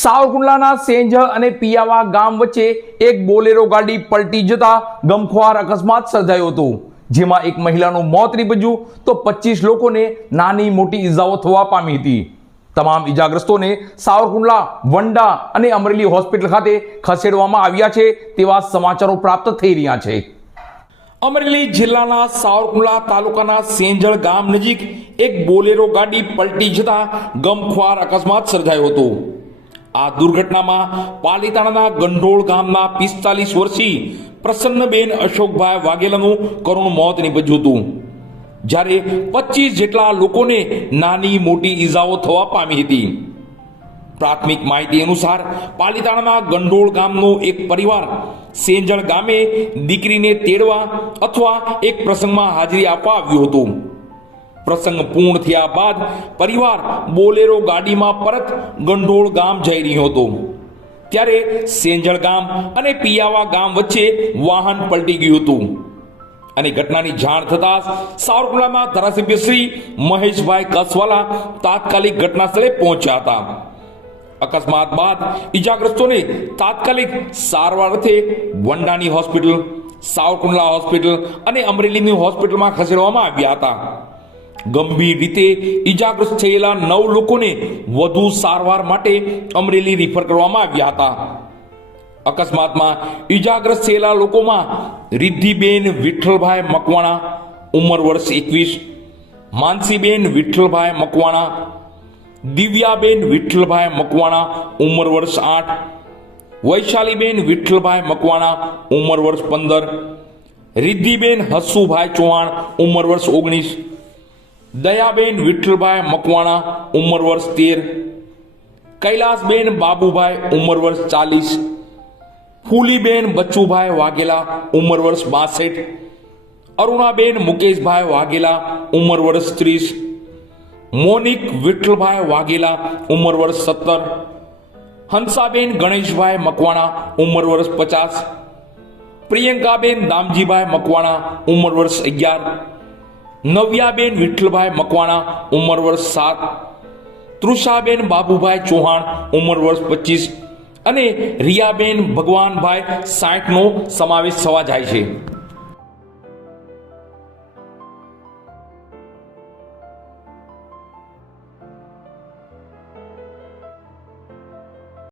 સાવરકુંડલાના સેંજળ અને પિયાવા ગામ વચ્ચે એક બોલેરો ગાડી પલટી જતા ગમખ્વાર અકસ્માત સર્જાયો હતો. જેમાં એક મહિલાનું મોત નીપજ્યું તો પચીસ લોકોને નાની મોટી ઈજાઓ થવા પામી હતી. તમામ ઈજાગ્રસ્તોને સાવરકુંડલા, વંડા અને અમરેલી હોસ્પિટલ ખાતે ખસેડવામાં આવ્યા છે તેવા સમાચારો પ્રાપ્ત થઈ રહ્યા છે. અમરેલી જિલ્લાના સાવરકુંડલા તાલુકાના સેંજળ ગામ નજીક એક બોલેરો ગાડી પલટી જતા ગમખ્વાર અકસ્માત સર્જાયો હતો. આ દુર્ઘટનામાં પાલીતાણાના ગંઢોળ ગામના પિસ્તાલીસ વર્ષીય પ્રસન્નબેન અશોકભાઈ વાઘેલાનું કરુણ મોત નીપજ્યું હતું. જ્યારે પચીસ જેટલા લોકોને નાની મોટી ઈજાઓ થવા પામી હતી. પ્રાથમિક માહિતી અનુસાર પાલીતાણાના ગંઢોળ ગામનો એક પરિવાર સેંજળ ગામે દીકરીને તેડવા અથવા એક પ્રસંગમાં હાજરી આપવા આવ્યું હતું. પ્રસંગ પૂર્ણ થયા બાદ પરિવાર બોલેરો ગાડીમાં પરત ગંડોળ ગામ જઈ રહ્યો હતો. ત્યારે સેંજળ ગામ અને પિયાવા ગામ વચ્ચે વાહન પલટી ગયું હતું. અને ઘટનાની જાણ થતાં સાવરકુંડલામાં ધારાસભ્ય શ્રી મહેશભાઈ કસવાલા તાત્કાલિક ઘટના સ્થળે પહોંચ્યા હતા. અકસ્માત બાદ ઈજાગ્રસ્તોને તાત્કાલિક સારવાર અર્થે વંડાની હોસ્પિટલ, સાવરકુંડલા હોસ્પિટલ અને અમરેલીની હોસ્પિટલમાં ખસેડવામાં આવ્યા હતા. ગંભીર રીતે ઈજાગ્રસ્ત થયેલા નવ લોકોને વધુ સારવાર માટે અમરેલી રિફર કરવામાં આવ્યા હતા. અકસ્માતમાં ઈજાગ્રસ્ત થયેલા લોકોમાં રિદ્ધિબેન વિઠ્ઠલભાઈ મકવાણા, ઉંમર વર્ષ એકવીસ. માનસીબેન વિઠ્ઠલભાઈ મકવાણા, દિવ્યાબેન વિઠ્ઠલભાઈ મકવાણા, ઉંમર વર્ષ આઠ. વૈશાલીબેન વિઠ્ઠલભાઈ મકવાણા, ઉંમર વર્ષ પંદર. રિદ્ધિબેન હસુભાઈ ચૌહાણ, ઉંમર વર્ષ ઓગણીસ. દયાબેન વિઠ્ઠલભાઈ મકવાણા, ઉંમર વર્ષ તેર. કૈલાસબેન બાબુભાઈ, ઉંમર વર્ષ ચાલીસ. ફૂલીબેન બચ્ચુભાઈ વાઘેલા, ઉંમર વર્ષ બાસઠ. અરુણાબેન મુકેશભાઈ વાઘેલા, ઉંમર વર્ષ ત્રીસ. મોનિક વિઠ્ઠલભાઈ વાઘેલા, ઉંમર વર્ષ સત્તર. હંસાબેન ગણેશભાઈ મકવાણા, ઉંમર વર્ષ પચાસ. પ્રિયંકાબેન દામજીભાઈ મકવાણા, ઉંમર વર્ષ અગિયાર. નવ્યાબેન વિઠ્ઠલભાઈ મકવાણા, ઉંમર વર્ષ સાત. તૃષાબેન બાબુભાઈ ચૌહાણ, ઉંમર વર્ષ પચીસ. અને રિયાબેન ભગવાનભાઈ સાઠનો સમાવેશ થવા જાય છે.